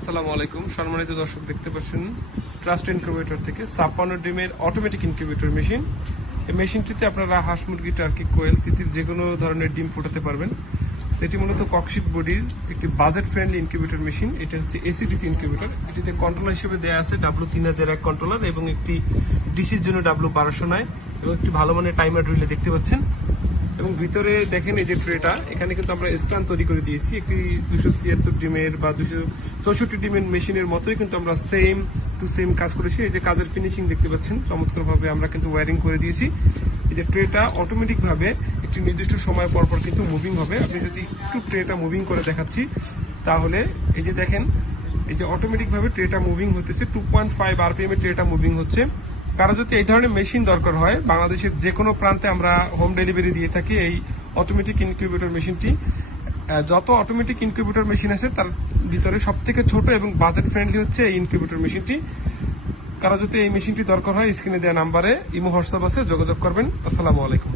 আসসালামু আলাইকুম। সম্মানিত দর্শক, দেখতে পাচ্ছেন ট্রাস্ট ইনকিউবেটর থেকে ছাপ্পান্ন ডিমের অটোমেটিক ইনকিউবেটর মেশিন এই মেশিনটিতে আপনারা হাঁস মুরগি টার্কি কোয়েল তিতির যে কোনো ধরনের ডিম ফোটাতে পারবেন। এটি মূলত ককশিট বডির একটি বাজেট ফ্রেন্ডলি ইনকিউবেটর মেশিন এটা হচ্ছে এসিডিসি ইনকিউবেটর এটিতে কন্ট্রোলার হিসেবে দেওয়া আছে ডাব্লু তিন হাজার এক কন্ট্রোলার এবং একটি ডিসির জন্য ডাব্লু বারোশো নয় এবং একটি ভালো মানের টাইমার রিলে দেখতে পাচ্ছেন। এবং ভিতরে দেখেন এই যে ট্রেটা, এখানে কিন্তু আমরা স্ট্যান্ড তৈরি করে দিয়েছি। একটি দুশো ছিয়াত্তর ডিমের বা দুশো চৌষট্টি ডিমের মেশিনের মতোই কিন্তু আমরা সেম টু সেম কাজ করেছি। এই যে কাজের ফিনিশিং দেখতে পাচ্ছেন চমৎকার ভাবে আমরা কিন্তু ওয়ারিং করে দিয়েছি। এই যে ট্রেটা অটোমেটিক ভাবে একটি নির্দিষ্ট সময় পর পর কিন্তু মুভিং হবে। আপনি যদি একটু ট্রেটা মুভিং করে দেখাচ্ছি, তাহলে এই যে দেখেন, এই যে অটোমেটিক ভাবে ট্রেটা মুভিং হতেছে টু পয়েন্ট ফাইভ আরপিএম এ ট্রেটা মুভিং হচ্ছে। কারও যদি এই ধরনের মেশিন দরকার হয়, বাংলাদেশের যে কোনো প্রান্তে আমরা হোম ডেলিভারি দিয়ে থাকি এই অটোমেটিক ইনকিউবেটর মেশিনটি যত অটোমেটিক ইনকিউবেটর মেশিন আছে, তার ভিতরে সব থেকে ছোট এবং বাজেট ফ্রেন্ডলি হচ্ছে এই ইনকিউবেটর মেশিনটি কারও যদি এই মেশিনটি দরকার হয় স্ক্রিনে দেওয়া নাম্বারে ইমো হোয়াটসঅ্যাপ আছে, যোগাযোগ করবেন। আসসালামু আলাইকুম।